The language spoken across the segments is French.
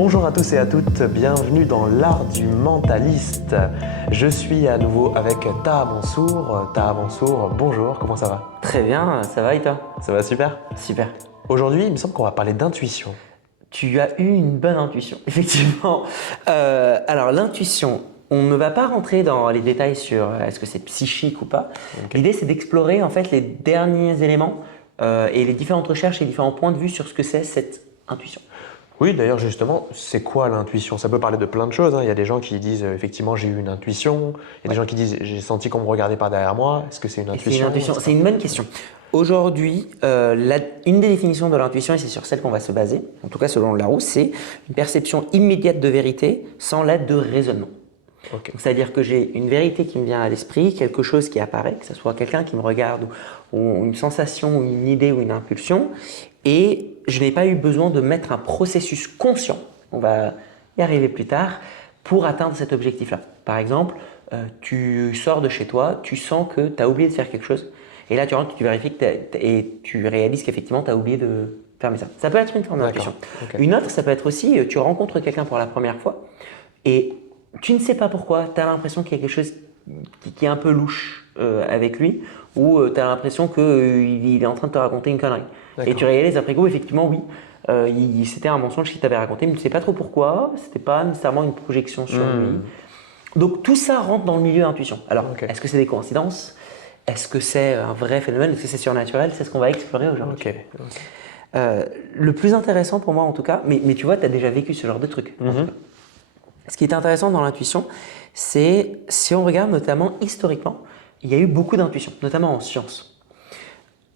Bonjour à tous et à toutes, bienvenue dans l'art du mentaliste. Je suis à nouveau avec Taha Mansour. Taha Mansour, bonjour, comment ça va? Très bien, ça va et toi? Ça va super? Super. Aujourd'hui, il me semble qu'on va parler d'intuition. Tu as eu une bonne intuition, effectivement. Alors l'intuition, on ne va pas rentrer dans les détails sur est-ce que c'est psychique ou pas. Okay. L'idée c'est d'explorer en fait les derniers éléments et les différentes recherches et les différents points de vue sur ce que c'est cette intuition. Oui, d'ailleurs justement, c'est quoi l'intuition? Ça peut parler de plein de choses, hein. Il y a des gens qui disent effectivement j'ai eu une intuition, il y a des gens qui disent j'ai senti qu'on me regardait par derrière moi. Est-ce que c'est une intuition? C'est une intuition, c'est une bonne question. Aujourd'hui, une des définitions de l'intuition, et c'est sur celle qu'on va se baser, en tout cas selon Larousse, c'est une perception immédiate de vérité sans l'aide de raisonnement. Okay. C'est-à-dire que j'ai une vérité qui me vient à l'esprit, quelque chose qui apparaît, que ce soit quelqu'un qui me regarde ou une sensation, ou une idée ou une impulsion, et je n'ai pas eu besoin de mettre un processus conscient, on va y arriver plus tard, pour atteindre cet objectif-là. Par exemple, tu sors de chez toi, tu sens que tu as oublié de faire quelque chose, et là tu rentres, tu vérifies et tu réalises qu'effectivement tu as oublié de fermer ça. Ça peut être une forme d'intuition. Okay. Une autre, ça peut être aussi, tu rencontres quelqu'un pour la première fois, et tu ne sais pas pourquoi, tu as l'impression qu'il y a quelque chose qui est un peu louche avec lui, ou tu as l'impression qu'il est en train de te raconter une connerie. Et tu réalises après coup, effectivement, oui, c'était un mensonge qu'il t'avait raconté, mais tu ne sais pas trop pourquoi, c'était pas nécessairement une projection sur lui. Donc tout ça rentre dans le milieu intuition. Alors, est-ce que c'est des coïncidences? Est-ce que c'est un vrai phénomène? Est-ce que c'est surnaturel? C'est ce qu'on va explorer aujourd'hui. Le plus intéressant pour moi en tout cas, mais tu vois, tu as déjà vécu ce genre de truc. Ce qui est intéressant dans l'intuition, c'est si on regarde notamment historiquement, il y a eu beaucoup d'intuitions, notamment en sciences.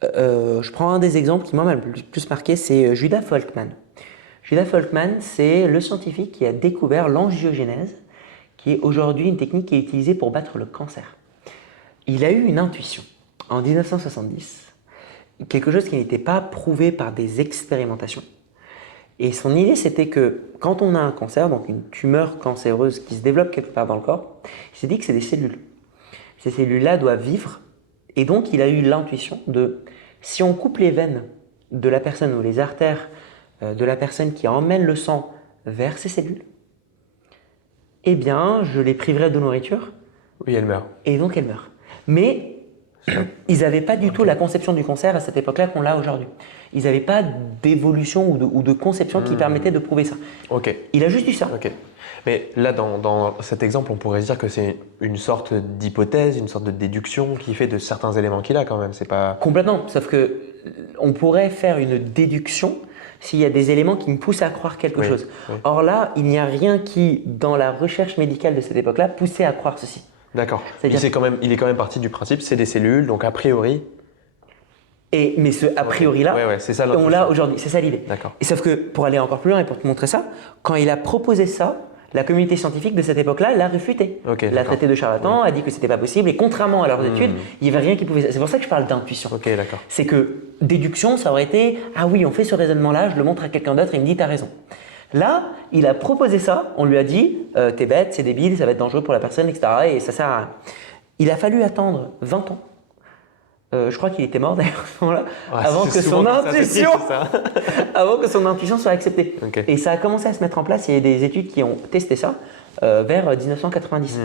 Je prends un des exemples qui m'a le plus marqué, c'est Judah Folkman. Judah Folkman, c'est le scientifique qui a découvert l'angiogénèse, qui est aujourd'hui une technique qui est utilisée pour battre le cancer. Il a eu une intuition en 1970, quelque chose qui n'était pas prouvé par des expérimentations. Et son idée, c'était que quand on a un cancer, donc une tumeur cancéreuse qui se développe quelque part dans le corps, il s'est dit que c'est des cellules. Ces cellules-là doivent vivre. Et donc, il a eu l'intuition de, si on coupe les veines de la personne ou les artères de la personne qui emmène le sang vers ces cellules, eh bien, je les priverai de nourriture. Oui, elle meurt. Et donc, elle meurt. Mais ils n'avaient pas du tout la conception du cancer à cette époque-là qu'on l'a aujourd'hui. Ils n'avaient pas d'évolution ou de conception qui permettait de prouver ça. Il a juste eu ça. Mais là, dans cet exemple, on pourrait se dire que c'est une sorte d'hypothèse, une sorte de déduction qui fait de certains éléments qu'il a quand même. C'est pas… Complètement, sauf qu'on pourrait faire une déduction s'il y a des éléments qui me poussent à croire quelque chose. Or là, il n'y a rien qui, dans la recherche médicale de cette époque-là, poussait à croire ceci. D'accord. Il est quand même parti du principe, c'est des cellules, donc a priori… Mais ce a priori-là, on l'a aujourd'hui, c'est ça l'idée. Et sauf que pour aller encore plus loin et pour te montrer ça, quand il a proposé ça, la communauté scientifique de cette époque-là l'a refuté. L'a traité de charlatan, a dit que c'était pas possible et contrairement à leurs études, il n'y avait rien qui pouvait… C'est pour ça que je parle d'intuition. C'est que déduction, ça aurait été « Ah oui, on fait ce raisonnement-là, je le montre à quelqu'un d'autre et il me dit « T'as raison ». Là, il a proposé ça, on lui a dit « T'es bête, c'est débile, ça va être dangereux pour la personne, etc. » et ça sert à rien. Il a fallu attendre 20 ans. Je crois qu'il était mort d'ailleurs à ce moment-là, avant que son intuition soit acceptée. Et ça a commencé à se mettre en place, il y a des études qui ont testé ça vers 1990.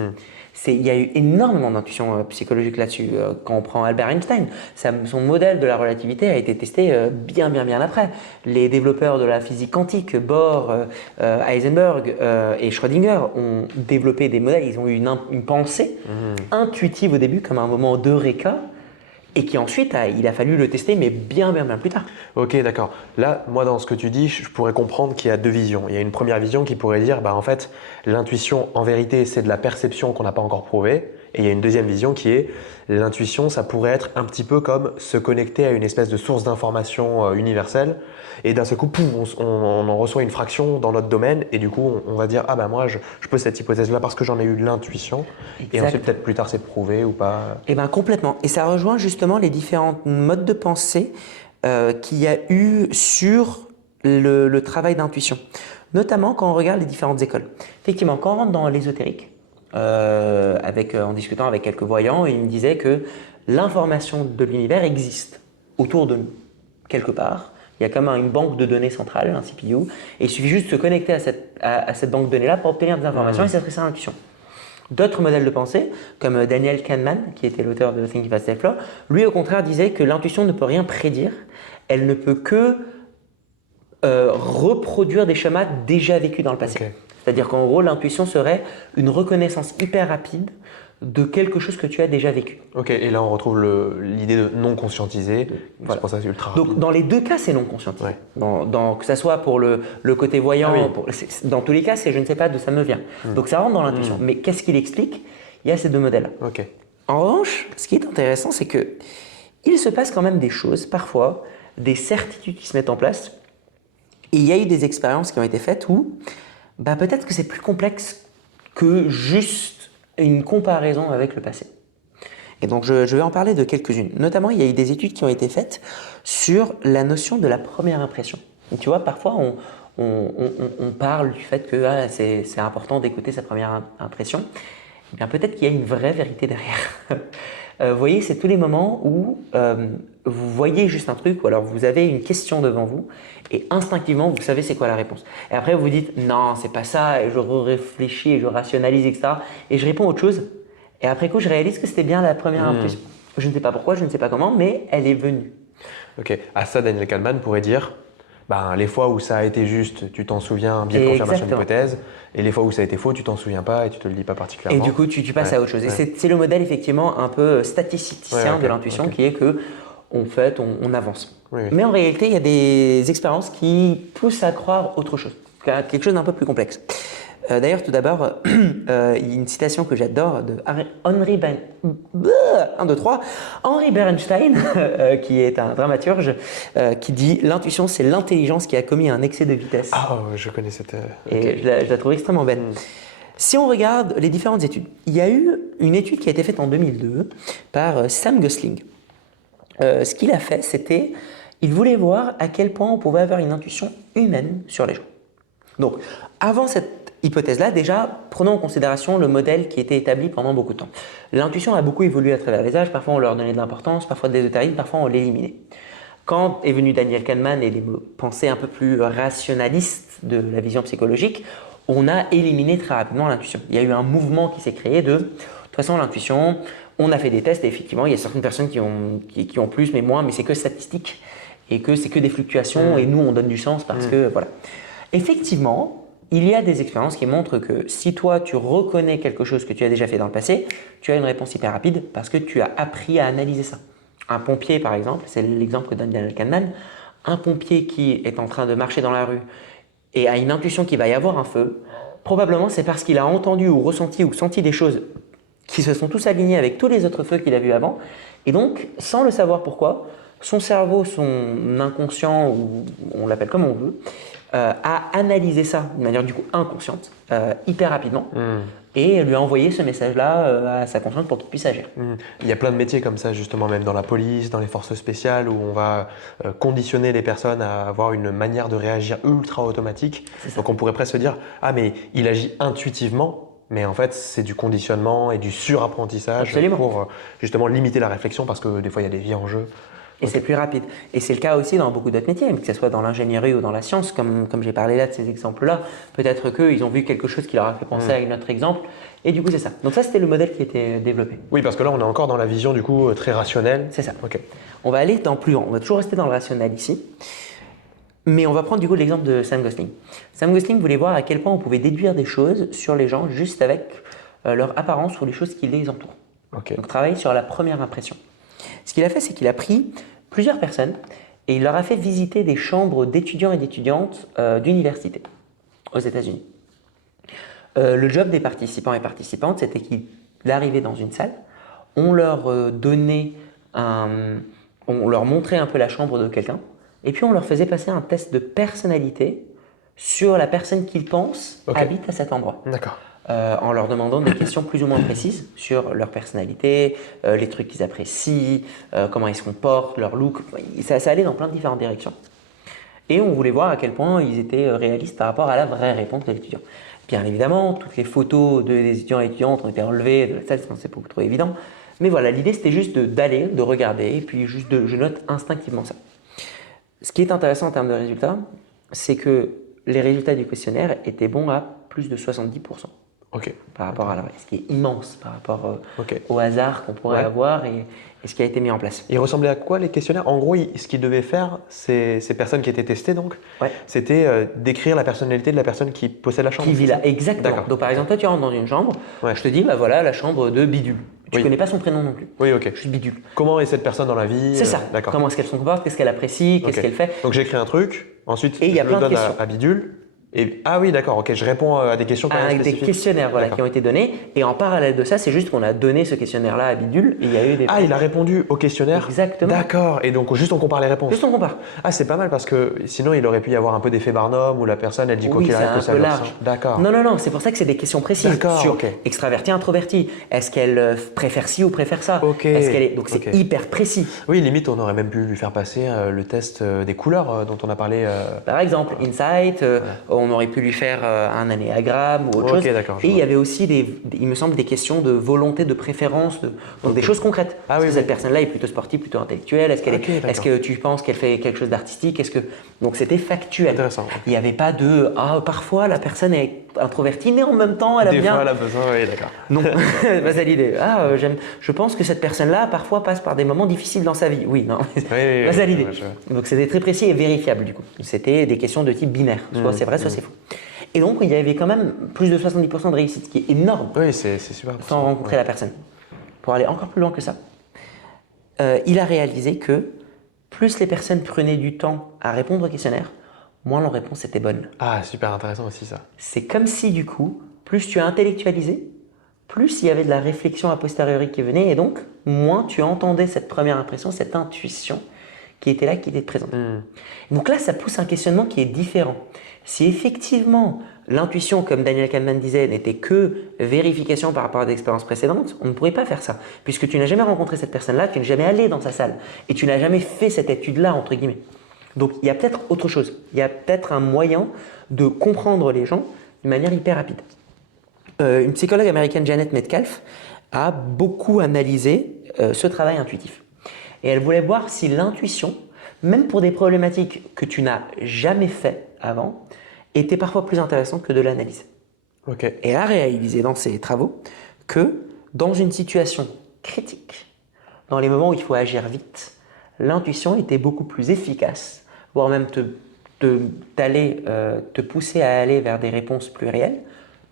Il y a eu énormément d'intuitions psychologiques là-dessus. Quand on prend Albert Einstein, son modèle de la relativité a été testé bien après. Les développeurs de la physique quantique, Bohr, Heisenberg et Schrödinger ont développé des modèles, ils ont eu une pensée intuitive au début comme un moment d'eureka. Et qui ensuite, il a fallu le tester, mais bien plus tard. Ok, d'accord. Là, moi, dans ce que tu dis, je pourrais comprendre qu'il y a deux visions. Il y a une première vision qui pourrait dire, en fait, l'intuition, en vérité, c'est de la perception qu'on n'a pas encore prouvée. Et il y a une deuxième vision qui est, l'intuition, ça pourrait être un petit peu comme se connecter à une espèce de source d'information universelle. Et d'un seul coup, pouf, on en reçoit une fraction dans notre domaine. Et du coup, on va dire, moi, je pose cette hypothèse-là parce que j'en ai eu l'intuition. Et ensuite, peut-être plus tard, c'est prouvé ou pas. Eh bien, complètement. Et ça rejoint justement les différents modes de pensée qu'il y a eu sur le travail d'intuition. Notamment quand on regarde les différentes écoles. Effectivement, quand on rentre dans l'ésotérique, en discutant avec quelques voyants, ils me disaient que l'information de l'univers existe autour de nous, quelque part, Il y a comme une banque de données centrale, un CPU, et il suffit juste de se connecter à cette banque de données-là pour obtenir des informations et s'adresser à l'intuition. D'autres modèles de pensée, comme Daniel Kahneman, qui était l'auteur de Thinking Fast and Slow, lui au contraire disait que l'intuition ne peut rien prédire, elle ne peut que reproduire des schémas déjà vécus dans le passé. Ok. C'est-à-dire qu'en gros, l'intuition serait une reconnaissance hyper rapide de quelque chose que tu as déjà vécu. Ok, et là on retrouve l'idée de non conscientisé, Voilà. c'est pour ça que c'est ultra rapide. Donc dans les deux cas, c'est non conscientisé. Ouais. Que ça soit pour le côté voyant, Ah oui. dans tous les cas, c'est je ne sais pas d'où ça me vient. Donc ça rentre dans l'intuition. Mais qu'est-ce qu'il explique? Il y a ces deux modèles. Ok. En revanche, ce qui est intéressant, c'est que il se passe quand même des choses, parfois, des certitudes qui se mettent en place. Et il y a eu des expériences qui ont été faites où peut-être que c'est plus complexe que juste une comparaison avec le passé. Et donc je vais en parler de quelques-unes. Notamment, il y a eu des études qui ont été faites sur la notion de la première impression. Et tu vois, parfois on parle du fait que c'est important d'écouter sa première impression. Eh bien, peut-être qu'il y a une vraie vérité derrière. Vous voyez, c'est tous les moments où vous voyez juste un truc ou alors vous avez une question devant vous et instinctivement vous savez c'est quoi la réponse. Et après vous vous dites non, c'est pas ça et je réfléchis et je rationalise etc. Et je réponds autre chose. Et après coup je réalise que c'était bien la première impression. Je ne sais pas pourquoi, je ne sais pas comment, mais elle est venue. Ok, à ça Daniel Kahneman pourrait dire les fois où ça a été juste, tu t'en souviens, biais de confirmation d'hypothèse, et les fois où ça a été faux, tu t'en souviens pas et tu te le dis pas particulièrement. Et du coup, tu passes à autre chose. Et c'est le modèle effectivement un peu statisticien de l'intuition qui est que on avance. Oui. Mais en réalité, il y a des expériences qui poussent à croire autre chose, quelque chose d'un peu plus complexe. D'ailleurs, tout d'abord, il y a une citation que j'adore de Henri Bernstein, qui est un dramaturge, qui dit « L'intuition, c'est l'intelligence qui a commis un excès de vitesse ». Ah, je connais cette… Et je la trouve extrêmement belle. Si on regarde les différentes études, il y a eu une étude qui a été faite en 2002 par Sam Gosling. Ce qu'il a fait, c'était, il voulait voir à quel point on pouvait avoir une intuition humaine sur les gens. Donc, avant cette hypothèse-là, déjà, prenons en considération le modèle qui était établi pendant beaucoup de temps. L'intuition a beaucoup évolué à travers les âges, parfois on leur donnait de l'importance, parfois de l'ésotérisme, parfois on l'éliminait. Quand est venu Daniel Kahneman et les pensées un peu plus rationalistes de la vision psychologique, on a éliminé très rapidement l'intuition. Il y a eu un mouvement qui s'est créé de toute façon, l'intuition, on a fait des tests et effectivement, il y a certaines personnes qui ont plus, mais moins, mais c'est que statistique et que c'est que des fluctuations et nous, on donne du sens parce que voilà. Effectivement, il y a des expériences qui montrent que si toi, tu reconnais quelque chose que tu as déjà fait dans le passé, tu as une réponse hyper rapide parce que tu as appris à analyser ça. Un pompier, par exemple, c'est l'exemple que donne Daniel Kahneman, un pompier qui est en train de marcher dans la rue et a une intuition qu'il va y avoir un feu, probablement c'est parce qu'il a entendu ou ressenti ou senti des choses qui se sont tous alignés avec tous les autres feux qu'il a vus avant. Et donc, sans le savoir pourquoi, son cerveau, son inconscient, ou on l'appelle comme on veut, a analysé ça de manière du coup inconsciente, hyper rapidement, et lui a envoyé ce message-là à sa conscience pour qu'il puisse agir. Il y a plein de métiers comme ça, justement, même dans la police, dans les forces spéciales, où on va conditionner les personnes à avoir une manière de réagir ultra automatique. Donc on pourrait presque se dire, ah mais il agit intuitivement, mais en fait c'est du conditionnement et du surapprentissage pour justement limiter la réflexion parce que des fois il y a des vies en jeu. Et c'est plus rapide. Et c'est le cas aussi dans beaucoup d'autres métiers, que ce soit dans l'ingénierie ou dans la science, comme j'ai parlé là de ces exemples-là. Peut-être qu'ils ont vu quelque chose qui leur a fait penser à un autre exemple, et du coup c'est ça. Donc ça c'était le modèle qui était développé. Oui, parce que là on est encore dans la vision du coup très rationnelle. C'est ça. Ok. On va aller dans plus grand, on va toujours rester dans le rationnel ici, mais on va prendre du coup l'exemple de Sam Gosling. Sam Gosling voulait voir à quel point on pouvait déduire des choses sur les gens juste avec leur apparence ou les choses qui les entourent. Okay. Donc travailler sur la première impression. Ce qu'il a fait, c'est qu'il a pris plusieurs personnes et il leur a fait visiter des chambres d'étudiants et d'étudiantes d'université aux États-Unis. Le job des participants et participantes, c'était qu'ils arrivaient dans une salle, on leur on leur montrait un peu la chambre de quelqu'un et puis on leur faisait passer un test de personnalité sur la personne qu'ils pensent habite à cet endroit. D'accord. En leur demandant des questions plus ou moins précises sur leur personnalité, les trucs qu'ils apprécient, comment ils se comportent, leur look. Ça allait dans plein de différentes directions. Et on voulait voir à quel point ils étaient réalistes par rapport à la vraie réponse de l'étudiant. Bien évidemment, toutes les photos des étudiants et étudiantes ont été enlevées de la salle, c'est beaucoup trop évident. Mais voilà, l'idée c'était juste d'aller, de regarder, et puis juste je note instinctivement ça. Ce qui est intéressant en termes de résultats, c'est que les résultats du questionnaire étaient bons à plus de 70% Ok. par rapport à la vraie, ce qui est immense par rapport Ok. au hasard qu'on pourrait Ouais. avoir et ce qui a été mis en place. Ils ressemblaient à quoi les questionnaires? En gros, ce qu'ils devaient faire, ces personnes qui étaient testées, donc, Ouais. c'était décrire la personnalité de la personne qui possède la chambre. Qui vit c'est là, ça? exactement. D'accord. Donc par exemple, toi tu rentres dans une chambre, Ouais. je te dis, bah voilà la chambre de Bidule. Tu Oui. connais pas son prénom non plus. Oui, ok. Juste Bidule. Comment est cette personne dans la vie? C'est ça. D'accord. Comment est-ce qu'elle se comporte, qu'est-ce qu'elle apprécie, qu'est-ce Ok. qu'elle fait. Donc j'écris un truc, ensuite Et il y a je plein le de donne questions. à Bidule. Et, ah oui, d'accord, ok, je réponds à des questions quand même Avec des spécifiques. questionnaires voilà, qui ont été donnés. Et en parallèle de ça, c'est juste qu'on a donné ce questionnaire-là à Bidule et il y a eu des. Ah, il a répondu au questionnaire? Exactement. D'accord, et donc juste on compare les réponses. Juste on compare. Ah, c'est pas mal parce que sinon il aurait pu y avoir un peu d'effet Barnum où la personne elle dit quoi Oui, qu'il c'est arrive que un ça peu le large. ressent. D'accord. Non, c'est pour ça que c'est des questions précises. D'accord, Sur ok. extraverti, introverti. Est-ce qu'elle préfère ci ou préfère ça? Ok, Est-ce qu'elle est... Donc c'est ok. hyper précis. Oui, limite on aurait même pu lui faire passer le test des couleurs dont on a parlé. Par exemple, Insight, on aurait pu lui faire un anéagramme ou autre Ok, chose. d'accord, je Et il y vois. avait aussi, il me semble, des questions de volonté, de préférence, donc des choses concrètes. Ah Est-ce oui, que oui. cette personne-là est plutôt sportive, plutôt intellectuelle? Est-ce qu'elle Ok, est, d'accord. est-ce que tu penses qu'elle fait quelque chose d'artistique? Donc c'était factuel. Intéressant, ok. Il n'y avait pas de parfois la personne est introvertie, mais en même temps elle a Des bien. fois elle a besoin, oui, d'accord. Non, bah, c'est l'idée. Je pense que cette personne-là parfois passe par des moments difficiles dans sa vie. Oui, non. Oui, Bah, c'est l'idée. je- Donc c'était très précis et vérifiable du coup. C'était des questions de type binaire. Soit c'est vrai, soit c'est faux. Et donc il y avait quand même plus de 70% de réussite, ce qui est énorme Oui, c'est super. sans rencontrer la personne. Pour aller encore plus loin que ça, il a réalisé que plus les personnes prenaient du temps à répondre au questionnaire, moins leur réponse était bonne. Ah, super intéressant aussi ça. C'est comme si du coup, plus tu as intellectualisé, plus il y avait de la réflexion a posteriori qui venait et donc moins tu entendais cette première impression, cette intuition qui était là, qui était présente. Donc là, ça pousse un questionnement qui est différent. Si effectivement l'intuition, comme Daniel Kahneman disait, n'était que vérification par rapport à des expériences précédentes, on ne pourrait pas faire ça. Puisque tu n'as jamais rencontré cette personne-là, tu n'es jamais allé dans sa salle et tu n'as jamais fait cette étude-là, entre guillemets. Donc il y a peut-être autre chose. Il y a peut-être un moyen de comprendre les gens d'une manière hyper rapide. Une psychologue américaine, Janet Metcalf, a beaucoup analysé ce travail intuitif. Et elle voulait voir si l'intuition, même pour des problématiques que tu n'as jamais fait avant, était parfois plus intéressante que de l'analyse. Ok. Et elle a réalisé dans ses travaux que dans une situation critique, dans les moments où il faut agir vite, l'intuition était beaucoup plus efficace, voire même te pousser à aller vers des réponses plus réelles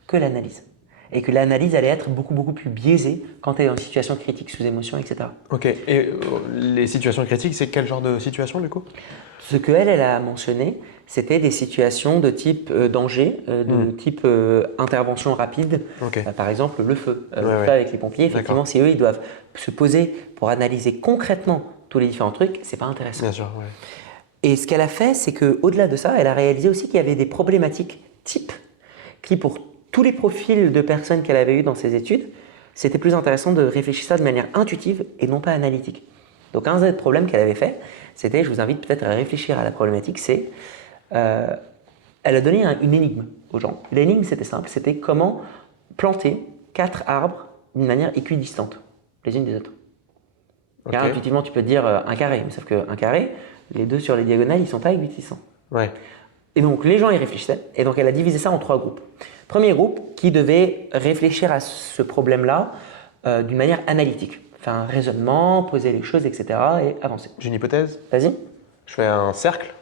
que l'analyse. Et que l'analyse allait être beaucoup plus biaisée quand tu es dans une situation critique sous émotion, etc. Ok. Et les situations critiques, c'est quel genre de situation du coup? Ce qu'elle a mentionné, c'était des situations de type danger, de type intervention rapide. Ok. Par exemple, le feu. Le Ouais. feu avec les pompiers, effectivement, D'accord. si eux, ils doivent se poser pour analyser concrètement tous les différents trucs, c'est pas intéressant. Bien sûr, ouais. Et ce qu'elle a fait, c'est qu'au-delà de ça, elle a réalisé aussi qu'il y avait des problématiques types qui, pour tous les profils de personnes qu'elle avait eues dans ses études, c'était plus intéressant de réfléchir ça de manière intuitive et non pas analytique. Donc un des problèmes qu'elle avait fait, c'était, je vous invite peut-être à réfléchir à la problématique, c'est, elle a donné une énigme aux gens. L'énigme, c'était simple, c'était comment planter 4 arbres d'une manière équidistante, les unes des autres. Ok. Car intuitivement, tu peux te dire un carré, mais sauf qu'un carré, les deux sur les diagonales, ils ne sont pas équidistants. Ouais. Et donc, les gens y réfléchissaient, et donc elle a divisé ça en 3 groupes. Premier groupe qui devait réfléchir à ce problème-là d'une manière analytique, faire un raisonnement, poser les choses, etc. et avancer. J'ai une hypothèse. Vas-y. Je fais un cercle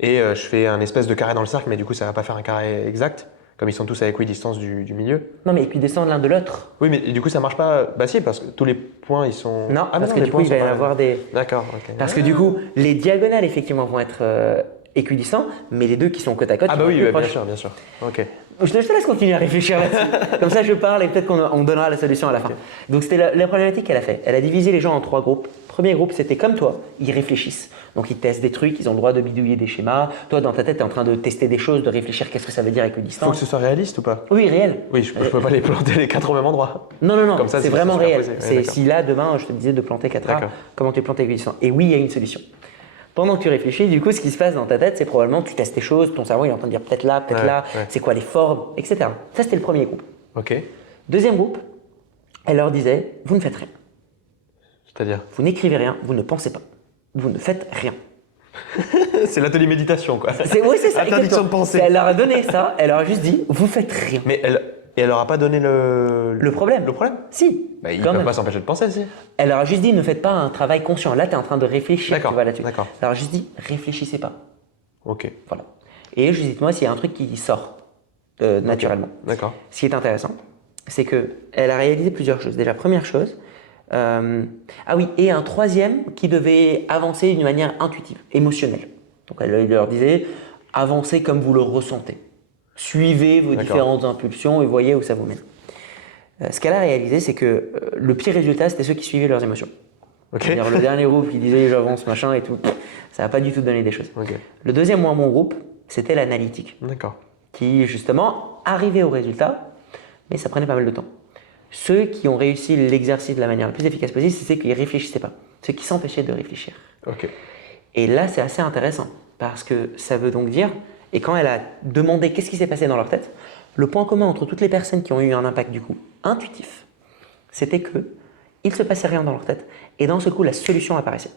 et je fais un espèce de carré dans le cercle, mais du coup ça va pas faire un carré exact, comme ils sont tous à équidistance du milieu. Non, mais équidistants l'un de l'autre. Oui, mais du coup ça marche pas. Bah si, parce que tous les points ils sont. Non, Ah, mais parce que les du coup, points il va y sont pas- avoir des. D'accord, ok. Parce que du coup, les diagonales, effectivement, vont être équidistants, mais les deux qui sont côte à côte, Ah ils bah vont oui, être plus bien proches. sûr, bien sûr. Ok. Je te laisse continuer à réfléchir là-dessus. Comme ça, je parle et peut-être qu'on donnera la solution à la fin. Donc, c'était la problématique qu'elle a fait. Elle a divisé les gens en 3 groupes. Premier groupe, c'était comme toi, ils réfléchissent. Donc, ils testent des trucs, ils ont le droit de bidouiller des schémas. Toi, dans ta tête, tu es en train de tester des choses, de réfléchir qu'est-ce que ça veut dire Faut équidistant. que ce soit réaliste ou pas? Oui, réel. Oui, je peux pas les planter les 4 au même endroit. Non, Comme ça, c'est c'est vraiment réel. superposé. Ouais, C'est d'accord. si là, demain, je te disais de planter 4 arbres, D'accord. comment tu plantes équidistant. Et oui, il y a une solution. Pendant que tu réfléchis, du coup, ce qui se passe dans ta tête, c'est probablement tu testes des choses, ton cerveau il est en train de dire peut-être là, Ouais, ouais. c'est quoi les formes, etc. Ça, c'était le premier groupe. Ok. Deuxième groupe, elle leur disait, vous ne faites rien. C'est-à-dire? Vous n'écrivez rien, vous ne pensez pas. Vous ne faites rien. C'est l'atelier méditation, quoi. Oui, c'est ça. Interdiction de exactement. penser. Elle leur a donné ça, elle leur a juste dit, vous faites rien. Mais elle leur a pas donné Le problème. Le problème Si. Bah, ils quand peuvent même. pas s'empêcher de penser, si. Elle leur a juste dit, ne faites pas un travail conscient. Là, tu es en train de réfléchir, tu D'accord, vois, là-dessus. d'accord. Elle leur a juste dit, réfléchissez pas. Ok. Voilà. Et je dis, moi, s'il y a un truc qui sort naturellement. D'accord. Ce qui est intéressant, c'est qu'elle a réalisé plusieurs choses. Déjà, première chose, ah oui, et un troisième qui devait avancer d'une manière intuitive, émotionnelle. Donc elle leur disait, avancez comme vous le ressentez. Suivez vos différentes impulsions et voyez où ça vous mène. Ce qu'elle a réalisé, c'est que le pire résultat, c'était ceux qui suivaient leurs émotions. Ok. C'est-à-dire le dernier groupe qui disait j'avance, machin et tout, ça n'a pas du tout donné des choses. Ok. Le deuxième moins bon groupe, c'était l'analytique, D'accord. qui justement arrivait au résultat, mais ça prenait pas mal de temps. Ceux qui ont réussi l'exercice de la manière la plus efficace possible, c'est ceux qui ne réfléchissaient pas, ceux qui s'empêchaient de réfléchir. Ok. Et là, c'est assez intéressant, parce que ça veut donc dire, et quand elle a demandé qu'est-ce qui s'est passé dans leur tête, le point commun entre toutes les personnes qui ont eu un impact du coup intuitif, c'était que il se passait rien dans leur tête, et d'un seul coup, la solution apparaissait.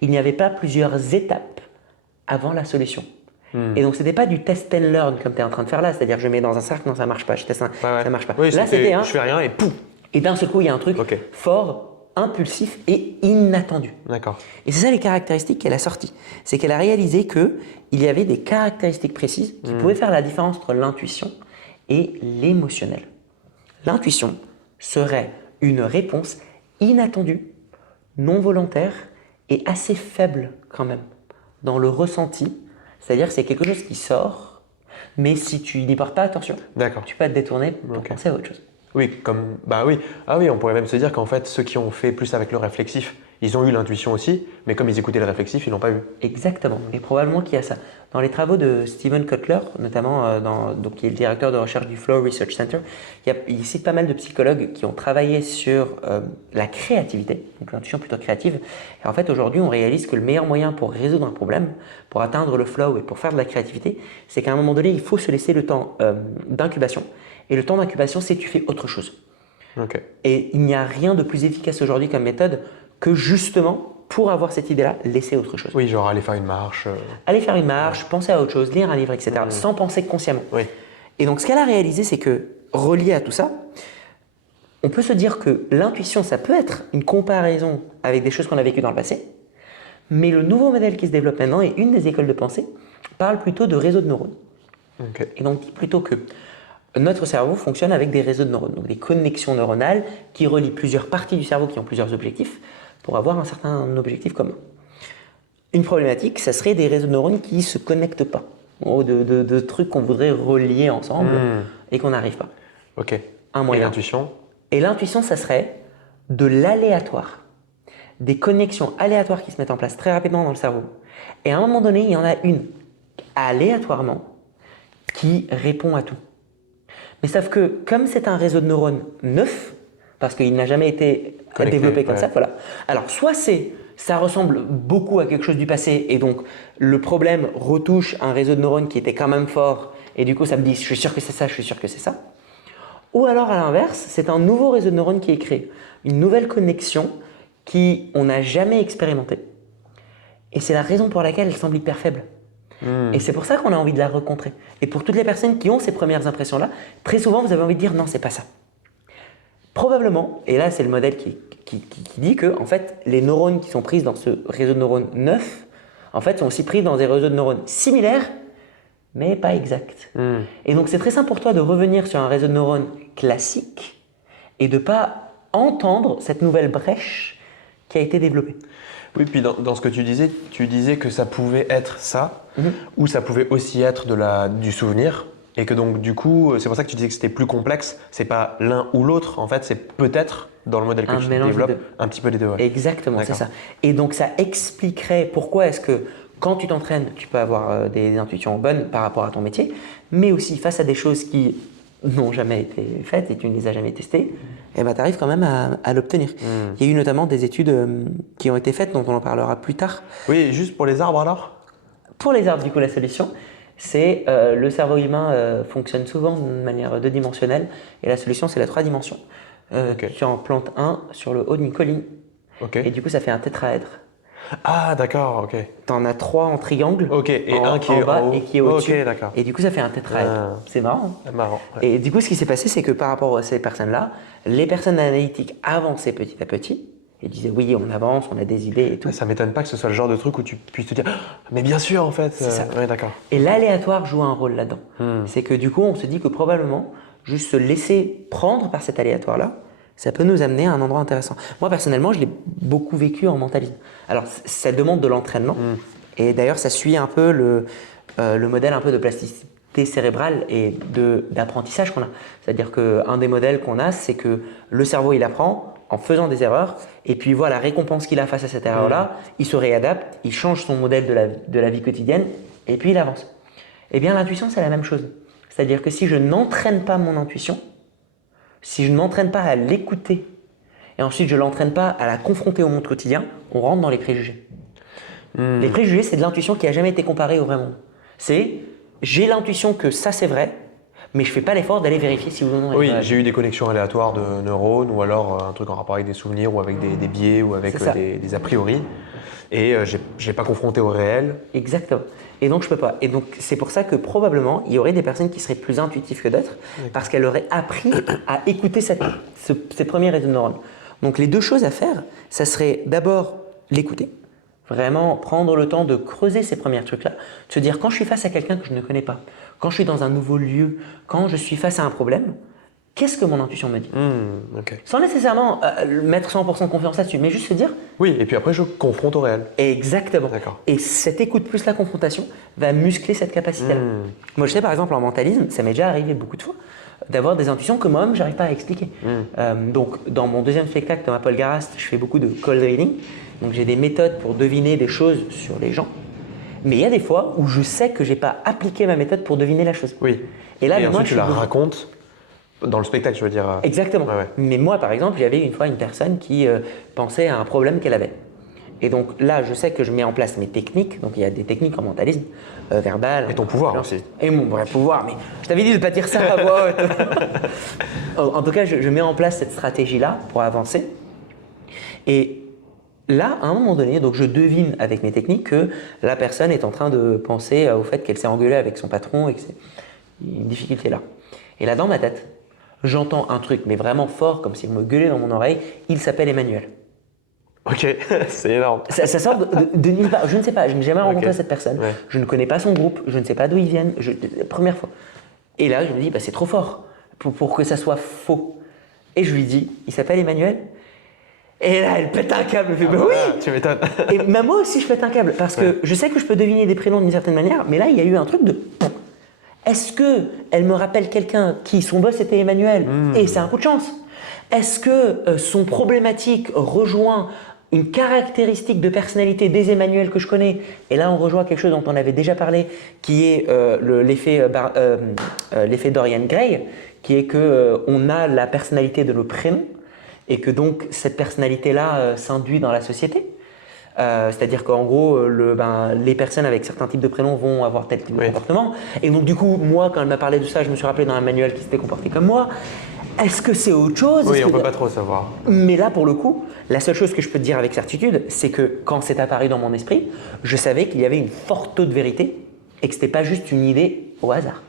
Il n'y avait pas plusieurs étapes avant la solution. Et donc, ce n'était pas du test and learn comme tu es en train de faire là, c'est-à-dire je mets dans un cercle, non, ça ne marche pas, je teste ça marche pas. Oui, là, c'était je fais rien et pouf. Et d'un seul coup, il y a un truc Ok. fort, impulsif et inattendu. D'accord. Et c'est ça les caractéristiques qu'elle a sorties. C'est qu'elle a réalisé qu'il y avait des caractéristiques précises qui pouvaient faire la différence entre l'intuition et l'émotionnel. L'intuition serait une réponse inattendue, non volontaire et assez faible quand même dans le ressenti. C'est-à-dire que c'est quelque chose qui sort, mais si tu n'y portes pas attention, D'accord. tu peux te détourner pour Ok. penser à autre chose. Oui, bah oui. Ah oui, on pourrait même se dire qu'en fait, ceux qui ont fait plus avec le réflexif, ils ont eu l'intuition aussi, mais comme ils écoutaient le réflexif, ils l'ont pas eu. Exactement, et probablement qu'il y a ça. Dans les travaux de Steven Kotler, notamment donc, qui est le directeur de recherche du Flow Research Center, il cite pas mal de psychologues qui ont travaillé sur la créativité, donc l'intuition plutôt créative. Et en fait, aujourd'hui, on réalise que le meilleur moyen pour résoudre un problème, pour atteindre le flow et pour faire de la créativité, c'est qu'à un moment donné, il faut se laisser le temps d'incubation. Et le temps d'incubation, c'est que tu fais autre chose. Ok. Et il n'y a rien de plus efficace aujourd'hui comme méthode que justement, pour avoir cette idée-là, laisser autre chose. Oui, genre aller faire une marche. Aller faire une marche, penser à autre chose, lire un livre, etc., sans penser consciemment. Oui. Et donc, ce qu'elle a réalisé, c'est que, relié à tout ça, on peut se dire que l'intuition, ça peut être une comparaison avec des choses qu'on a vécues dans le passé, mais le nouveau modèle qui se développe maintenant, et une des écoles de pensée, parle plutôt de réseaux de neurones. Ok. Et donc, dit plutôt que notre cerveau fonctionne avec des réseaux de neurones, donc des connexions neuronales qui relient plusieurs parties du cerveau qui ont plusieurs objectifs pour avoir un certain objectif commun. Une problématique, ça serait des réseaux de neurones qui ne se connectent pas, de trucs qu'on voudrait relier ensemble et qu'on n'arrive pas. Ok. Un Et moyen. l'intuition. Et l'intuition, ça serait de l'aléatoire, des connexions aléatoires qui se mettent en place très rapidement dans le cerveau. Et à un moment donné, il y en a une, aléatoirement, qui répond à tout. Mais sauf que, comme c'est un réseau de neurones neuf, parce qu'il n'a jamais été Connecté, développé comme ouais. ça, voilà. Alors, soit ça ressemble beaucoup à quelque chose du passé, et donc le problème retouche un réseau de neurones qui était quand même fort, et du coup ça me dit je suis sûr que c'est ça, je suis sûr que c'est ça. Ou alors à l'inverse, c'est un nouveau réseau de neurones qui est créé, une nouvelle connexion qu'on n'a jamais expérimentée. Et c'est la raison pour laquelle elle semble hyper faible. Et c'est pour ça qu'on a envie de la rencontrer. Et pour toutes les personnes qui ont ces premières impressions-là, très souvent vous avez envie de dire non, c'est pas ça. Probablement, et là c'est le modèle qui dit que en fait, les neurones qui sont prises dans ce réseau de neurones neuf, en fait, sont aussi prises dans des réseaux de neurones similaires, mais pas exacts. Et donc c'est très simple pour toi de revenir sur un réseau de neurones classique et de ne pas entendre cette nouvelle brèche qui a été développée. Oui, puis dans ce que tu disais que ça pouvait être ça, ou ça pouvait aussi être du souvenir, et que donc du coup, c'est pour ça que tu disais que c'était plus complexe, c'est pas l'un ou l'autre, en fait, c'est peut-être, dans le modèle que Un tu mélange des développes, deux. un petit peu les deux. Ouais. Exactement, c'est D'accord. ça. Et donc ça expliquerait pourquoi est-ce que quand tu t'entraînes, tu peux avoir des intuitions bonnes par rapport à ton métier, mais aussi face à des choses qui n'ont jamais été faites et tu ne les as jamais testées, et ben, tu arrives quand même à l'obtenir. Il y a eu notamment des études qui ont été faites, dont on en parlera plus tard. Oui, juste pour les arbres alors. Pour les arbres, du coup, la solution, c'est le cerveau humain fonctionne souvent de manière deux-dimensionnelle et la solution, c'est la 3 dimensions. Ok. Tu en plantes un sur le haut d'une colline Ok. et du coup, ça fait un tétraèdre. Ah, d'accord, ok. Tu en as 3 en triangle, Ok, et en, un qui en est bas en haut. et qui est au-dessus. Ok, d'accord. Et du coup, ça fait un tétraèdre. Ah. C'est marrant. Marrant. Ouais. Et du coup, ce qui s'est passé, c'est que par rapport à ces personnes-là, les personnes analytiques avançaient petit à petit et disaient oui, on avance, on a des idées et tout. Ça m'étonne pas que ce soit le genre de truc où tu puisses te dire ah, mais bien sûr en fait. C'est ça. Ouais, d'accord. Et l'aléatoire joue un rôle là-dedans. C'est que du coup, on se dit que probablement, juste se laisser prendre par cet aléatoire-là, ça peut nous amener à un endroit intéressant. Moi, personnellement, je l'ai beaucoup vécu en mentalisme. Alors, ça demande de l'entraînement. Et d'ailleurs, ça suit un peu le modèle un peu de plasticité cérébrale et d'apprentissage qu'on a. C'est-à-dire qu'un des modèles qu'on a, c'est que le cerveau, il apprend en faisant des erreurs, et puis voilà la récompense qu'il a face à cette erreur-là, il se réadapte, il change son modèle de la vie quotidienne, et puis il avance. Eh bien, l'intuition, c'est la même chose. C'est-à-dire que si je n'entraîne pas mon intuition, si je ne m'entraîne pas à l'écouter, et ensuite je ne l'entraîne pas à la confronter au monde quotidien, on rentre dans les préjugés. Les préjugés, c'est de l'intuition qui n'a jamais été comparée au vrai monde. C'est, j'ai l'intuition que ça c'est vrai, mais je ne fais pas l'effort d'aller vérifier si oui ou non elle est Oui, vraie. j'ai eu des connexions aléatoires de neurones ou alors un truc en rapport avec des souvenirs ou avec des biais ou avec C'est ça. des a priori. Et je l'ai pas confronté au réel. Exactement. Et donc, je peux pas. Et donc, c'est pour ça que probablement, il y aurait des personnes qui seraient plus intuitives que d'autres parce qu'elles auraient appris à écouter ces premiers réseaux de neurones. Donc, les deux choses à faire, ça serait d'abord l'écouter, vraiment prendre le temps de creuser ces premiers trucs-là, de se dire quand je suis face à quelqu'un que je ne connais pas, quand je suis dans un nouveau lieu, quand je suis face à un problème, qu'est-ce que mon intuition me dit? Ok. Sans nécessairement mettre 100% de confiance là-dessus, mais juste se dire Oui, et puis après je confronte au réel. exactement. D'accord. Et cette écoute plus la confrontation va muscler cette capacité-là. Moi, je sais par exemple en mentalisme, ça m'est déjà arrivé beaucoup de fois d'avoir des intuitions que moi-même, j'arrive pas à expliquer. Donc, dans mon deuxième spectacle, Thomas Paul Garast, je fais beaucoup de cold reading. Donc, j'ai des méthodes pour deviner des choses sur les gens. Mais il y a des fois où je sais que j'ai pas appliqué ma méthode pour deviner la chose. Oui. Et là, et moi, ensuite tu la racontes dans le spectacle, je veux dire. Exactement. Ouais, ouais. Mais moi, par exemple, j'avais une fois une personne qui pensait à un problème qu'elle avait. Et donc là, je sais que je mets en place mes techniques. Donc il y a des techniques en mentalisme, verbal. Et ton pouvoir aussi. Et mon vrai pouvoir. Mais je t'avais dit de ne pas dire ça à voix haute. En tout cas, je mets en place cette stratégie-là pour avancer. Et là, à un moment donné, donc je devine avec mes techniques que la personne est en train de penser au fait qu'elle s'est engueulée avec son patron et que c'est une difficulté là. Et là, dans ma tête, j'entends un truc, mais vraiment fort, comme si on me gueulait dans mon oreille. Il s'appelle Emmanuel. Ok, c'est énorme. Ça sort de nulle part. Je ne sais pas, je n'ai jamais rencontré cette personne. Ouais. Je ne connais pas son groupe, je ne sais pas d'où ils viennent. La première fois. Et là, je me dis, bah, c'est trop fort pour que ça soit faux. Et je lui dis, il s'appelle Emmanuel. Et là, elle pète un câble. Elle fait, bah oui. Tu m'étonnes. Et même moi aussi, je pète un câble. Parce que je sais que je peux deviner des prénoms d'une certaine manière, mais là, il y a eu un truc de. Est-ce qu'elle me rappelle quelqu'un qui, son boss était Emmanuel et c'est un coup de chance? Est-ce que son problématique rejoint une caractéristique de personnalité des Emmanuel que je connais? Et là, on rejoint quelque chose dont on avait déjà parlé, qui est l'effet Dorian Gray, qui est qu'on a la personnalité de nos prénoms et que donc cette personnalité-là s'induit dans la société. C'est-à-dire qu'en gros, les personnes avec certains types de prénoms vont avoir tel type de comportement. Et donc du coup, moi, quand elle m'a parlé de ça, je me suis rappelé d'un manuel qui s'était comporté comme moi. Est-ce que c'est autre chose? Oui, on peut pas trop savoir. Mais là, pour le coup, la seule chose que je peux te dire avec certitude, c'est que quand c'est apparu dans mon esprit, je savais qu'il y avait une forte taux de vérité et que c'était pas juste une idée au hasard.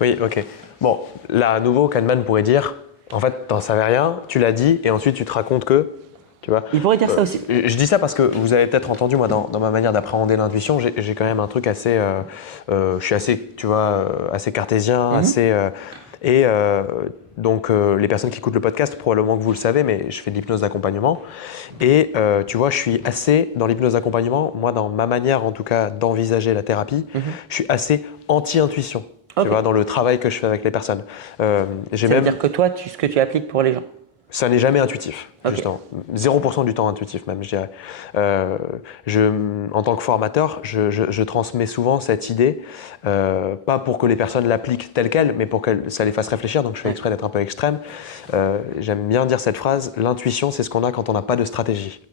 Oui, ok. Bon, là, à nouveau, Kahneman pourrait dire, en fait, t'en savais rien, tu l'as dit, et ensuite tu te racontes que, tu vois. Il pourrait dire ça aussi. Je dis ça parce que vous avez peut-être entendu, moi, dans ma manière d'appréhender l'intuition, j'ai quand même un truc assez, je suis assez, tu vois, assez cartésien, assez, donc les personnes qui écoutent le podcast, probablement que vous le savez, mais je fais de l'hypnose d'accompagnement. Et tu vois, je suis assez, dans l'hypnose d'accompagnement, moi, dans ma manière en tout cas d'envisager la thérapie, je suis assez anti-intuition. Tu vois, dans le travail que je fais avec les personnes. Ça veut dire que toi, ce que tu appliques pour les gens. Ça n'est jamais intuitif, justement. 0% du temps intuitif même, je dirais. En tant que formateur, je transmets souvent cette idée, pas pour que les personnes l'appliquent telle qu'elle, mais pour que ça les fasse réfléchir, donc je fais exprès d'être un peu extrême. J'aime bien dire cette phrase, l'intuition, c'est ce qu'on a quand on n'a pas de stratégie.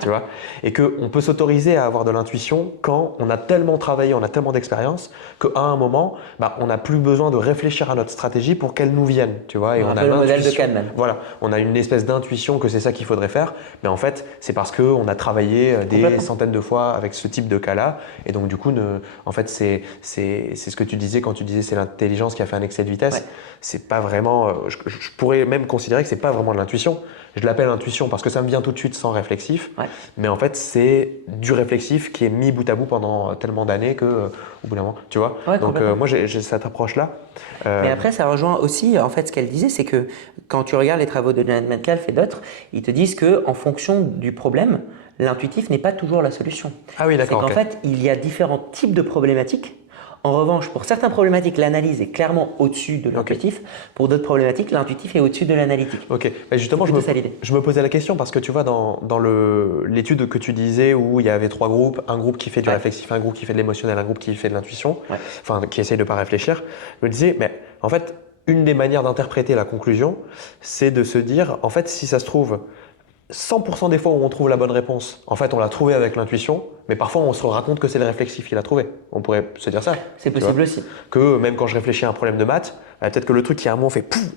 Tu vois? Et qu'on peut s'autoriser à avoir de l'intuition quand on a tellement travaillé, on a tellement d'expérience qu'à un moment, bah, on n'a plus besoin de réfléchir à notre stratégie pour qu'elle nous vienne. Tu vois? Et Un on a peu le modèle de l'intuition. Kahneman. Voilà, on a une espèce d'intuition que c'est ça qu'il faudrait faire. Mais en fait, c'est parce qu'on a travaillé des Complètement. centaines de fois avec ce type de cas-là. Et donc, du coup, en fait, c'est ce que tu disais quand tu disais c'est l'intelligence qui a fait un excès de vitesse. Ouais. C'est pas vraiment. Je pourrais même considérer que c'est pas vraiment de l'intuition. Je l'appelle intuition parce que ça me vient tout de suite sans réflexif. Ouais. Mais en fait, c'est du réflexif qui est mis bout à bout pendant tellement d'années que, au bout d'un moment, tu vois. Ouais, Donc, complètement. moi, j'ai cette approche-là. Mais après, ça rejoint aussi, en fait, ce qu'elle disait, c'est que quand tu regardes les travaux de Janet Metcalfe et d'autres, ils te disent que en fonction du problème, l'intuitif n'est pas toujours la solution. Ah oui, C'est d'accord. qu'en ok. fait, il y a différents types de problématiques. En revanche, pour certaines problématiques, l'analyse est clairement au-dessus de l'intuitif. Pour d'autres problématiques, l'intuitif est au-dessus de l'analytique. Ok, mais justement, C'est plutôt ça l'idée. je me posais la question parce que tu vois, dans l'étude que tu disais où il y avait 3 groupes, un groupe qui fait du Ouais. réflexif, un groupe qui fait de l'émotionnel, un groupe qui fait de l'intuition, Ouais. enfin qui essaye de pas réfléchir, je me disais, mais en fait, une des manières d'interpréter la conclusion, c'est de se dire, en fait, si ça se trouve, 100% des fois où on trouve la bonne réponse, en fait, on l'a trouvé avec l'intuition, mais parfois on se raconte que c'est le réflexif qui l'a trouvé. On pourrait se dire ça. C'est tu possible vois. aussi. Que même quand je réfléchis à un problème de maths, peut-être que le truc qui à un moment fait pouf,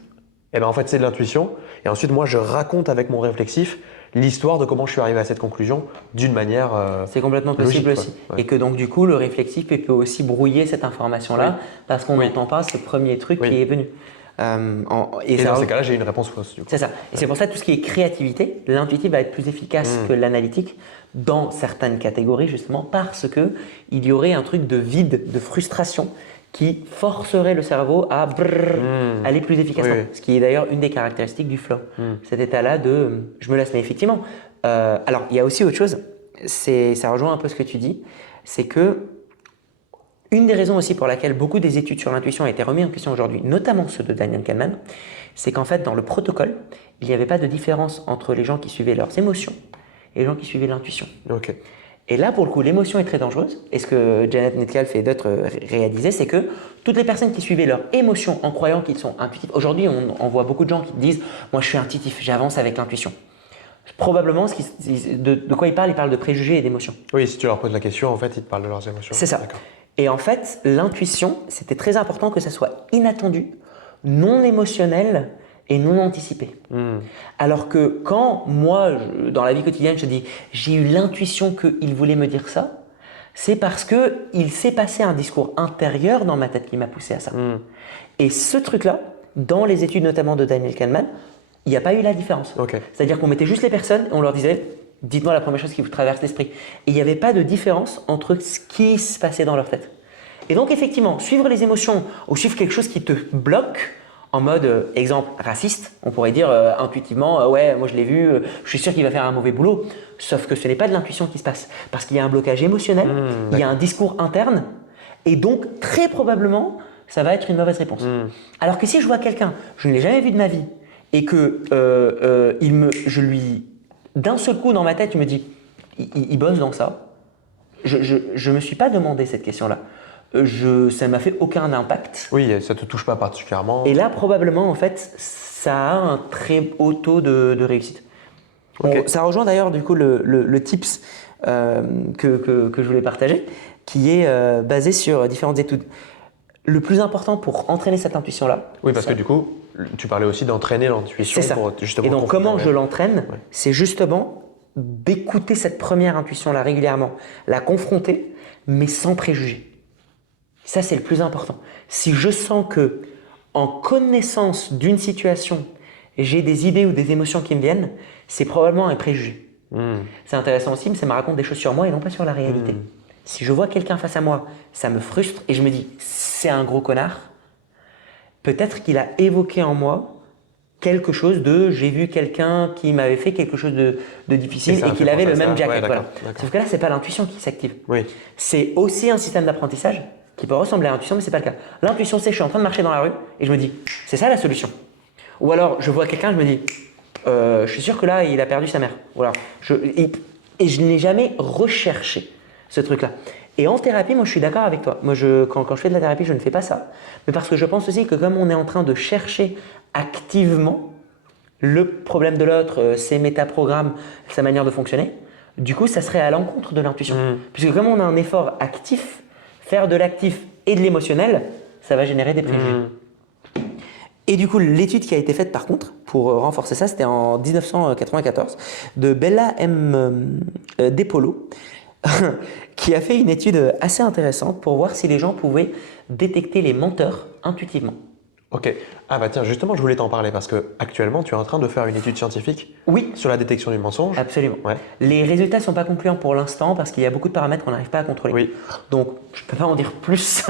et ben en fait c'est de l'intuition. Et ensuite moi je raconte avec mon réflexif l'histoire de comment je suis arrivé à cette conclusion d'une manière. C'est complètement possible logique, aussi. quoi. Ouais. Et que donc du coup, le réflexif peut aussi brouiller cette information-là Oui. parce qu'on n'entend pas ce premier truc Oui. qui est venu. Et ça dans ces cas-là j'ai une réponse fausse du coup. C'est ça. Et c'est pour ça que tout ce qui est créativité, l'intuitif va être plus efficace que l'analytique dans certaines catégories justement parce que il y aurait un truc de vide, de frustration qui forcerait le cerveau à aller plus efficacement. Oui, oui. Ce qui est d'ailleurs une des caractéristiques du flow. Cet état-là de je me laisse. Mais effectivement, alors il y a aussi autre chose. Ça rejoint un peu ce que tu dis, c'est que une des raisons aussi pour laquelle beaucoup des études sur l'intuition ont été remises en question aujourd'hui, notamment ceux de Daniel Kahneman, c'est qu'en fait, dans le protocole, il n'y avait pas de différence entre les gens qui suivaient leurs émotions et les gens qui suivaient l'intuition. Ok. Et là, pour le coup, l'émotion est très dangereuse. Et ce que Janet Metcalfe et d'autres réalisaient, c'est que toutes les personnes qui suivaient leurs émotions en croyant qu'ils sont intuitifs, aujourd'hui, on voit beaucoup de gens qui disent « moi, je suis intuitif, j'avance avec l'intuition ». Probablement, de quoi ils parlent de préjugés et d'émotions. Oui, si tu leur poses la question, en fait ils te parlent de leurs émotions. C'est ça. D'accord. Et en fait, l'intuition, c'était très important que ça soit inattendu, non émotionnel et non anticipé. Alors que quand moi, dans la vie quotidienne, je dis j'ai eu l'intuition qu'il voulait me dire ça, c'est parce qu'il s'est passé un discours intérieur dans ma tête qui m'a poussé à ça. Et ce truc-là, dans les études notamment de Daniel Kahneman, il n'y a pas eu la différence. Ok. C'est-à-dire qu'on mettait juste les personnes et on leur disait dites-moi la première chose qui vous traverse l'esprit. Et il n'y avait pas de différence entre ce qui se passait dans leur tête. Et donc effectivement, suivre les émotions ou suivre quelque chose qui te bloque, en mode, exemple, raciste, on pourrait dire intuitivement, ouais, moi je l'ai vu, je suis sûr qu'il va faire un mauvais boulot. Sauf que ce n'est pas de l'intuition qui se passe. Parce qu'il y a un blocage émotionnel, il y a un discours interne, et donc très probablement, ça va être une mauvaise réponse. Alors que si je vois quelqu'un, je ne l'ai jamais vu de ma vie, et que je lui, d'un seul coup dans ma tête, je me dis, il bosse dans ça, je ne me suis pas demandé cette question-là. Ça ne m'a fait aucun impact. Oui, ça te touche pas particulièrement. Et là, probablement, en fait, ça a un très haut taux de réussite. Ok. Ça rejoint d'ailleurs du coup le tips que je voulais partager, qui est basé sur différentes études. Le plus important pour entraîner cette intuition-là. Oui, parce que du coup, tu parlais aussi d'entraîner l'intuition. C'est ça. Pour justement Et donc, comment je l'entraîne, Ouais. c'est justement d'écouter cette première intuition-là régulièrement, la confronter, mais sans préjugés. Ça, c'est le plus important. Si je sens que, en connaissance d'une situation, j'ai des idées ou des émotions qui me viennent, c'est probablement un préjugé. C'est intéressant aussi, mais ça me raconte des choses sur moi et non pas sur la réalité. Si je vois quelqu'un face à moi, ça me frustre et je me dis c'est un gros connard, peut-être qu'il a évoqué en moi quelque chose de j'ai vu quelqu'un qui m'avait fait quelque chose de difficile Et ça et a qu'il fait avait le penser à même ça. jacket. Ouais, Voilà. d'accord. Sauf que là, c'est pas l'intuition qui s'active. Oui. C'est aussi un système d'apprentissage qui peut ressembler à l'intuition, mais c'est pas le cas. L'intuition, c'est je suis en train de marcher dans la rue et je me dis c'est ça la solution. Ou alors je vois quelqu'un, je me dis je suis sûr que là il a perdu sa mère. Voilà. Et je n'ai jamais recherché ce truc-là. Et en thérapie, moi je suis d'accord avec toi. Moi quand je fais de la thérapie, je ne fais pas ça. Mais parce que je pense aussi que comme on est en train de chercher activement, le problème de l'autre, ses métaprogrammes, sa manière de fonctionner, du coup, ça serait à l'encontre de l'intuition. Puisque comme on a un effort actif, faire de l'actif et de l'émotionnel, ça va générer des préjugés. Et du coup, l'étude qui a été faite par contre, pour renforcer ça, c'était en 1994, de Bella M. Depolo, qui a fait une étude assez intéressante pour voir si les gens pouvaient détecter les menteurs intuitivement. Ok. Ah bah tiens, justement, je voulais t'en parler parce que actuellement, tu es en train de faire une étude scientifique Oui, sur la détection du mensonge. absolument. Ouais. Les résultats ne sont pas concluants pour l'instant parce qu'il y a beaucoup de paramètres qu'on n'arrive pas à contrôler. Oui. Donc, je ne peux pas en dire plus.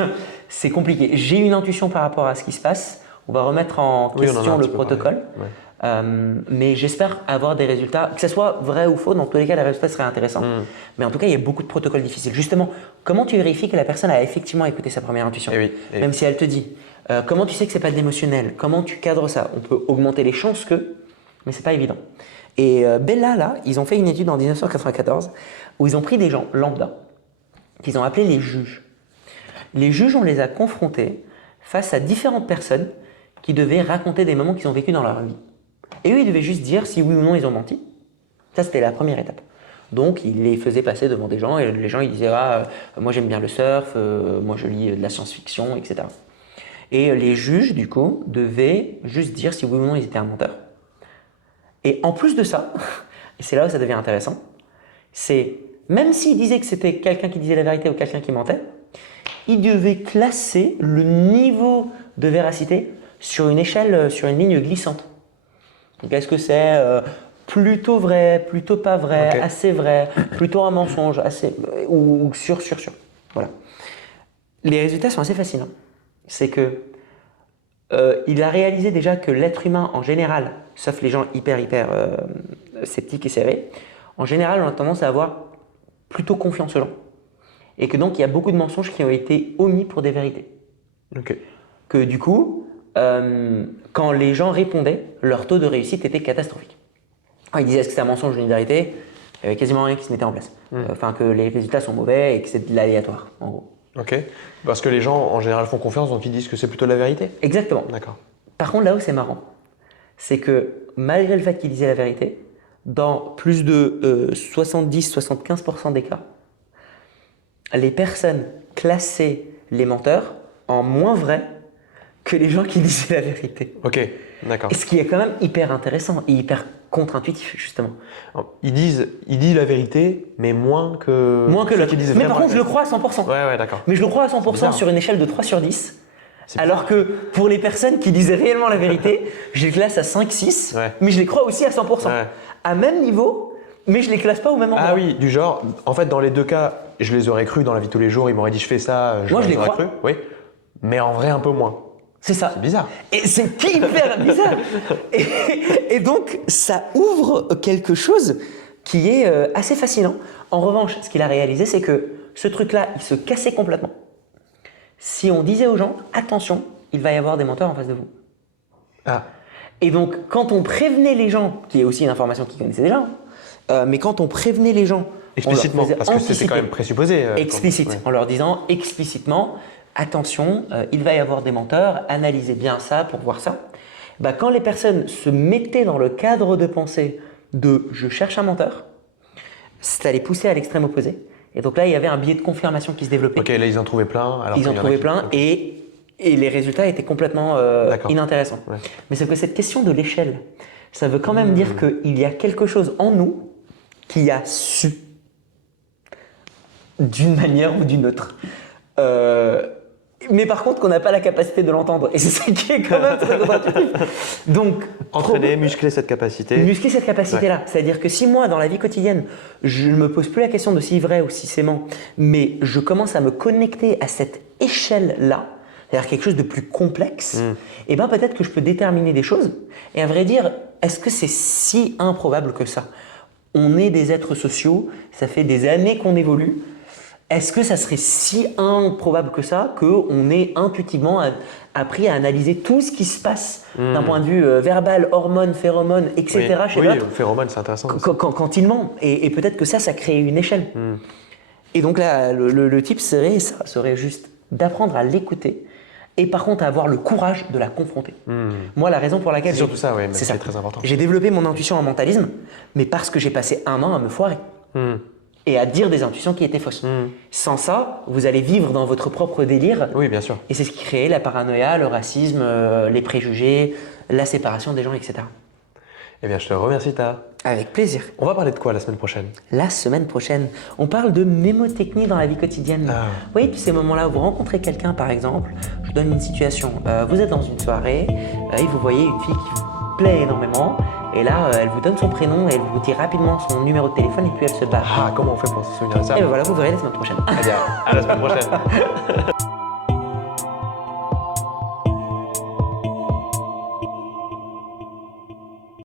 C'est compliqué. J'ai une intuition par rapport à ce qui se passe. On va remettre en Oui, on en a question un le petit peu protocole. parlé. Mais j'espère avoir des résultats, que ce soit vrai ou faux, dans tous les cas, les résultats seraient intéressants. Mais en tout cas, il y a beaucoup de protocoles difficiles. Justement, comment tu vérifies que la personne a effectivement écouté sa première intuition? Eh oui, eh Même si elle te dit. Comment tu sais que c'est pas de l'émotionnel? Comment tu cadres ça? On peut augmenter les chances que, mais c'est pas évident. Et Bella, là, ils ont fait une étude en 1994 où ils ont pris des gens lambda qu'ils ont appelés les juges. Les juges, on les a confrontés face à différentes personnes qui devaient raconter des moments qu'ils ont vécus dans leur vie. Et eux, ils devaient juste dire si oui ou non ils ont menti. Ça, c'était la première étape. Donc, ils les faisaient passer devant des gens et les gens, ils disaient « Ah, moi j'aime bien le surf, moi je lis de la science-fiction, etc. » Et les juges, du coup, devaient juste dire si oui ou non ils étaient un menteur. Et en plus de ça, et c'est là où ça devient intéressant, c'est même s'ils disaient que c'était quelqu'un qui disait la vérité ou quelqu'un qui mentait, ils devaient classer le niveau de véracité sur une échelle, sur une ligne glissante. Donc, est-ce que c'est plutôt vrai, plutôt pas vrai, Ok. assez vrai, plutôt un mensonge, assez, ou sûr. Voilà. Les résultats sont assez fascinants. C'est que il a réalisé déjà que l'être humain en général, sauf les gens hyper sceptiques et serrés, en général on a tendance à avoir plutôt confiance aux gens. Et que donc il y a beaucoup de mensonges qui ont été omis pour des vérités. Ok. Que du coup, quand les gens répondaient, leur taux de réussite était catastrophique. Quand ils disaient est-ce que c'est un mensonge ou une vérité, il y avait quasiment rien qui se mettait en place. Enfin, que les résultats sont mauvais et que c'est de l'aléatoire, en gros. Ok. Parce que les gens en général font confiance, donc ils disent que c'est plutôt la vérité. Exactement. D'accord. Par contre, là où c'est marrant, c'est que malgré le fait qu'ils disaient la vérité, dans plus de 70-75% des cas, les personnes classaient les menteurs en moins vrai que les gens qui disaient la vérité. Ok. D'accord. Et ce qui est quand même hyper intéressant et hyper contre-intuitif, justement. Ils disent la vérité, mais moins que Moins que ceux l'autre. qui disent Mais par vraiment contre, je le crois à 100%. Ouais, d'accord. Mais je le crois à 100% bizarre. sur une échelle de 3 sur 10. C'est Alors que pour les personnes qui disaient réellement la vérité, je les classe à 5-6, Ouais. mais je les crois aussi à 100%. Ouais. À même niveau, mais je les classe pas au même endroit. Ah oui, du genre, en fait, dans les deux cas, je les aurais cru dans la vie de tous les jours, ils m'auraient dit je fais ça, Moi, je les aurais crois. cru, oui. Mais en vrai, un peu moins. C'est ça. C'est bizarre. Et c'est hyper bizarre. Et donc, ça ouvre quelque chose qui est assez fascinant. En revanche, ce qu'il a réalisé, c'est que ce truc-là, il se cassait complètement. Si on disait aux gens, attention, il va y avoir des menteurs en face de vous. Ah, Et donc, quand on prévenait les gens, qui est aussi une information qu'ils connaissaient déjà, mais quand on prévenait les gens, explicitement, on leur faisait parce que c'était anticiper. quand même présupposé. Explicite, Ouais. en leur disant explicitement, attention, il va y avoir des menteurs, analysez bien ça pour voir ça. Bah, quand les personnes se mettaient dans le cadre de pensée de je cherche un menteur, ça les poussait à l'extrême opposé. Et donc là, il y avait un biais de confirmation qui se développait. Ok, là, ils en trouvaient plein. Alors Ils qu'il en y a trouvaient qui- plein ok. et les résultats étaient complètement D'accord. inintéressants. Ouais. Mais c'est que cette question de l'échelle, ça veut quand même dire qu'il y a quelque chose en nous qui a su, d'une manière ou d'une autre. Mais par contre, qu'on n'a pas la capacité de l'entendre. Et c'est ça qui est quand même très contre-intuitif. Donc, Entraîner, muscler cette capacité. muscler cette capacité-là. C'est-à-dire que si moi, dans la vie quotidienne, je ne me pose plus la question de si c'est vrai ou si c'est ment, mais je commence à me connecter à cette échelle-là, c'est-à-dire quelque chose de plus complexe, et bien peut-être que je peux déterminer des choses. Et à vrai dire, est-ce que c'est si improbable que ça? On est des êtres sociaux, ça fait des années qu'on évolue. Est-ce que ça serait si improbable que ça qu'on ait intuitivement appris à analyser tout ce qui se passe d'un point de vue verbal, hormones, phéromones, etc. Oui, chez oui, l'autre phéromone, c'est intéressant. quand il ment. Et peut-être que ça crée une échelle. Et donc là, le type serait ça, serait juste d'apprendre à l'écouter et par contre à avoir le courage de la confronter. Moi, la raison pour laquelle C'est surtout ça, ouais, mais c'est c'est ça. très important. J'ai développé mon intuition en mentalisme, mais parce que j'ai passé 1 an à me foirer et à dire des intuitions qui étaient fausses. Sans ça, vous allez vivre dans votre propre délire. Oui, bien sûr. Et c'est ce qui crée la paranoïa, le racisme, les préjugés, la séparation des gens, etc. Eh bien, je te remercie, Ta. Avec plaisir. On va parler de quoi la semaine prochaine? La semaine prochaine, on parle de mémotechnie dans la vie quotidienne. Ah. Vous voyez, tous ces moments-là, vous rencontrez quelqu'un par exemple, je vous donne une situation, vous êtes dans une soirée et vous voyez une fille qui vous plaît énormément et là, elle vous donne son prénom et elle vous dit rapidement son numéro de téléphone et puis elle se barre. Ah, comment on fait pour se souvenir de ça? Et ben voilà, vous verrez la semaine prochaine. Eh bien, à la semaine prochaine.